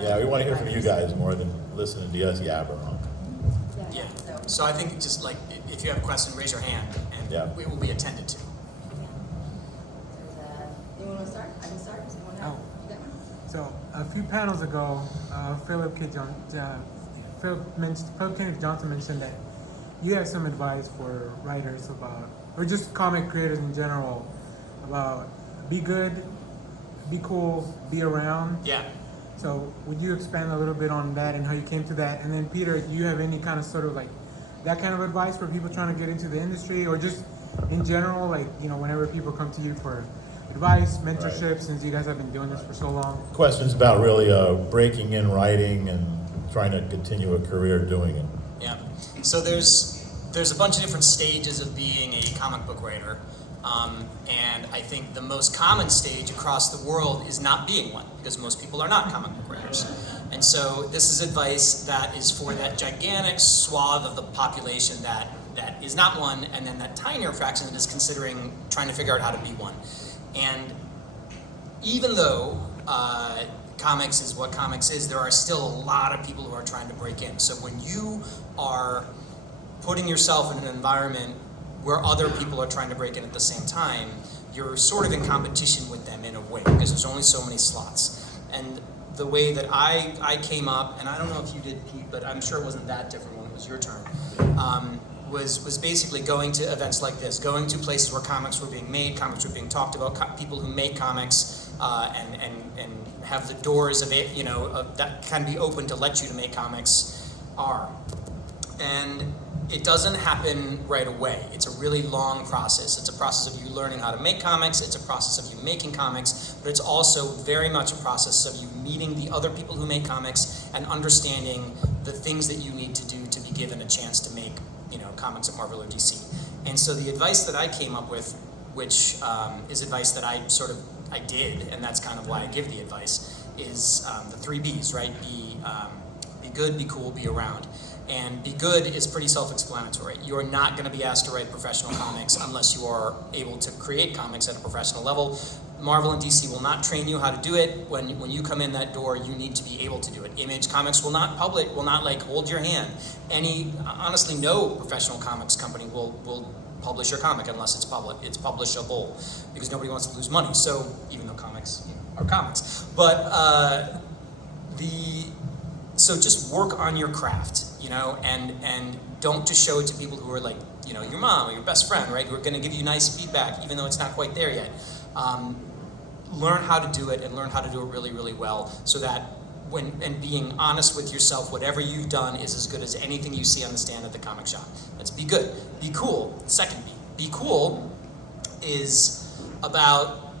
Yeah, we want to hear from you guys more than listening to us yabber on. Yeah. So I think just like if you have a question, raise your hand, and we will be attended to. You want to start? I can start. Oh. So a few panels ago, Philip Kennedy Johnson mentioned that you have some advice for writers about, or just comic creators in general, about be good, be cool, be around. Yeah. So would you expand a little bit on that and how you came to that? And then Peter, do you have any kind of sort of like that kind of advice for people trying to get into the industry, or just in general, like, you know, whenever people come to you for advice, mentorship, since you guys have been doing this for so long? Questions about really breaking in writing and trying to continue a career doing it. Yeah. So there's a bunch of different stages of being a comic book writer. And I think the most common stage across the world is not being one, because most people are not comic book writers. And so this is advice that is for that gigantic swath of the population that is not one, and then that tinier fraction that is considering trying to figure out how to be one. And even though comics is what comics is, there are still a lot of people who are trying to break in. So when you are putting yourself in an environment where other people are trying to break in at the same time, you're sort of in competition with them in a way, because there's only so many slots. And the way that I came up, and I don't know if you did, Pete, but I'm sure it wasn't that different when it was your turn, was basically going to events like this, going to places where comics were being made, comics were being talked about, people who make comics, and have the doors of it, you know, that can be open to let you to make comics are. And it doesn't happen right away. It's a really long process. It's a process of you learning how to make comics. It's a process of you making comics, but it's also very much a process of you meeting the other people who make comics and understanding the things that you need to do to be given a chance to make, you know, comics at Marvel or DC. And so the advice that I came up with, which is advice that I did, and that's kind of why I give the advice, is the 3 B's, right? Be good, be cool, be around. And be good is pretty self-explanatory. You are not going to be asked to write professional comics unless you are able to create comics at a professional level. Marvel and DC will not train you how to do it. When you come in that door, you need to be able to do it. Image Comics will not like hold your hand. Honestly, no professional comics company will publish your comic unless it's publishable, because nobody wants to lose money. So even though comics are comics, but so just work on your craft, you know, and don't just show it to people who are like, you know, your mom or your best friend, right, who are going to give you nice feedback even though it's not quite there yet. Learn how to do it, and learn how to do it really, really well, so that and being honest with yourself, whatever you've done is as good as anything you see on the stand at the comic shop. That's be good. Be cool. Second B. Be cool is about,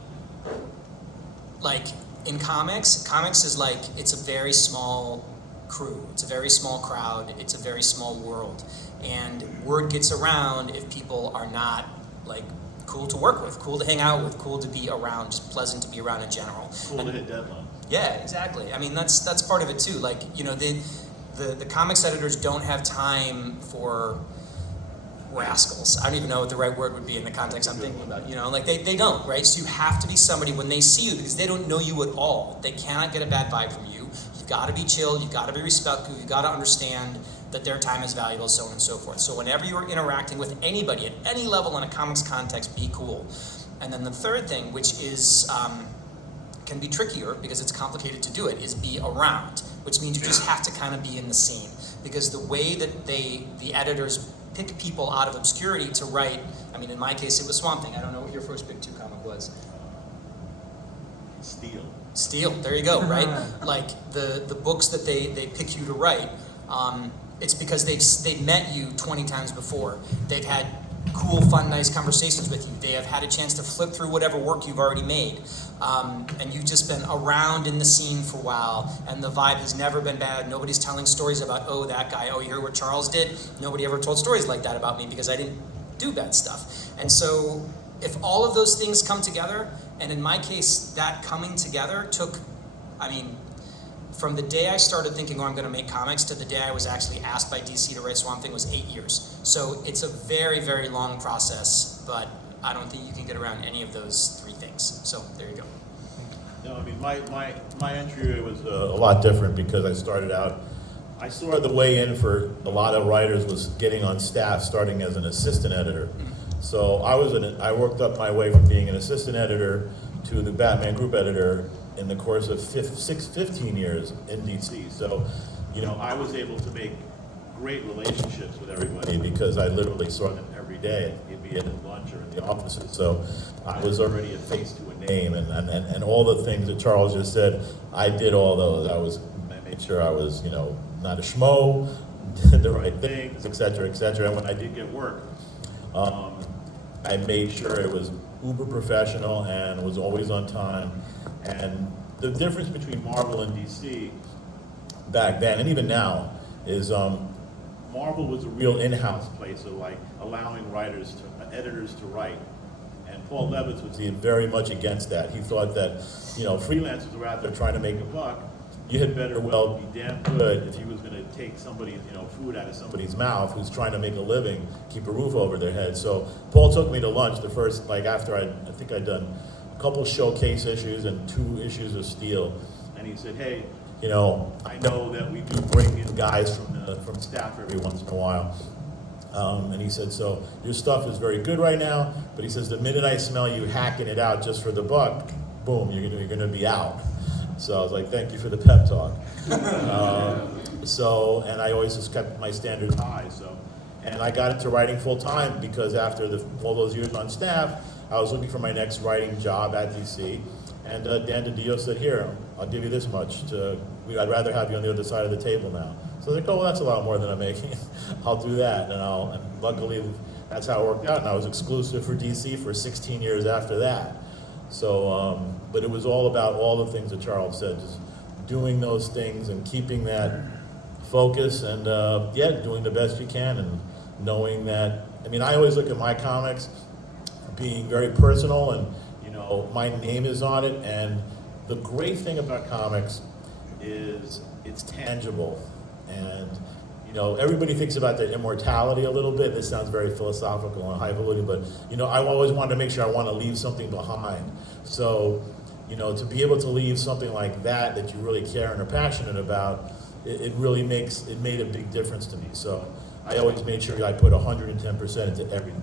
like, in comics is like, it's a very small crew. It's a very small crowd. It's a very small world. And word gets around if people are not, like, cool to work with, cool to hang out with, cool to be around, just pleasant to be around in general. Cool to hit deadline. Yeah, exactly. I mean, that's part of it too. Like, you know, the comics editors don't have time for rascals. I don't even know what the right word would be in the context I'm thinking about. You know, like they don't, right? So you have to be somebody when they see you, because they don't know you at all. They cannot get a bad vibe from you. You've got to be chill. You've got to be respectful. You've got to understand that their time is valuable, so on and so forth. So whenever you're interacting with anybody at any level in a comics context, be cool. And then the third thing, which is can be trickier because it's complicated to do it, is be around, which means you just have to kind of be in the scene, because the way that the editors pick people out of obscurity to write, I mean, in my case it was Swamp Thing. I don't know what your first Big 2 comic was. Steel, there you go, right? Like the books that they pick you to write, it's because they've met you 20 times before. They've had cool, fun, nice conversations with you. They have had a chance to flip through whatever work you've already made. And you've just been around in the scene for a while, and the vibe has never been bad. Nobody's telling stories about, oh, that guy, oh, you heard what Charles did? Nobody ever told stories like that about me because I didn't do bad stuff. And so if all of those things come together, and in my case, that coming together took, I mean, from the day I started thinking, oh, I'm going to make comics, to the day I was actually asked by DC to write Swamp Thing was 8 years. So it's a very, very long process, but I don't think you can get around any of those 3 things. So there you go. No, I mean, my entry was a lot different because I started out, I saw the way in for a lot of writers was getting on staff, starting as an assistant editor. So I worked up my way from being an assistant editor to the Batman group editor in the course of 15 years in DC. So, you know, I was able to make great relationships with everybody because I literally saw them every day, be it at lunch or in the offices. So I was already a face to a name, and all the things that Charles just said, I did all those. I made sure I was, you know, not a schmo, did the right things, et cetera, et cetera. And when I did get work, I made sure it was uber professional and was always on time. And the difference between Marvel and DC back then, and even now, is Marvel was a real in-house place of like allowing editors to write. And Paul Levitz was very much against that. He thought that, you know, freelancers were out there trying to make a buck. You had better well be damn good if he was going to take somebody's, you know, food out of somebody's mouth who's trying to make a living, keep a roof over their head. So Paul took me to lunch the first, like after I think I'd done a couple showcase issues and 2 issues of Steel. And he said, hey, you know, I know that we do bring in guys from staff every once in a while. And he said, so your stuff is very good right now, but he says, the minute I smell you hacking it out just for the buck, boom, you're gonna be out. So I was like, thank you for the pep talk. And I always just kept my standards high. And I got into writing full time because after all those years on staff, I was looking for my next writing job at DC. And Dan DiDio said, here, I'll give you this much. I'd rather have you on the other side of the table now. So I was like, oh, well, that's a lot more than I'm making. I'll do that. And luckily, that's how it worked out. And I was exclusive for DC for 16 years after that. So, but it was all about all the things that Charles said, just doing those things and keeping that focus and, doing the best you can and knowing that, I mean, I always look at my comics being very personal and, you know, my name is on it. And the great thing about comics is it's tangible. And, you know, everybody thinks about their immortality a little bit. This sounds very philosophical and highfalutin, but, you know, I always wanted to make sure I want to leave something behind. So, you know, to be able to leave something like that you really care and are passionate about, it really made a big difference to me. So I always made sure I put 110% into everything.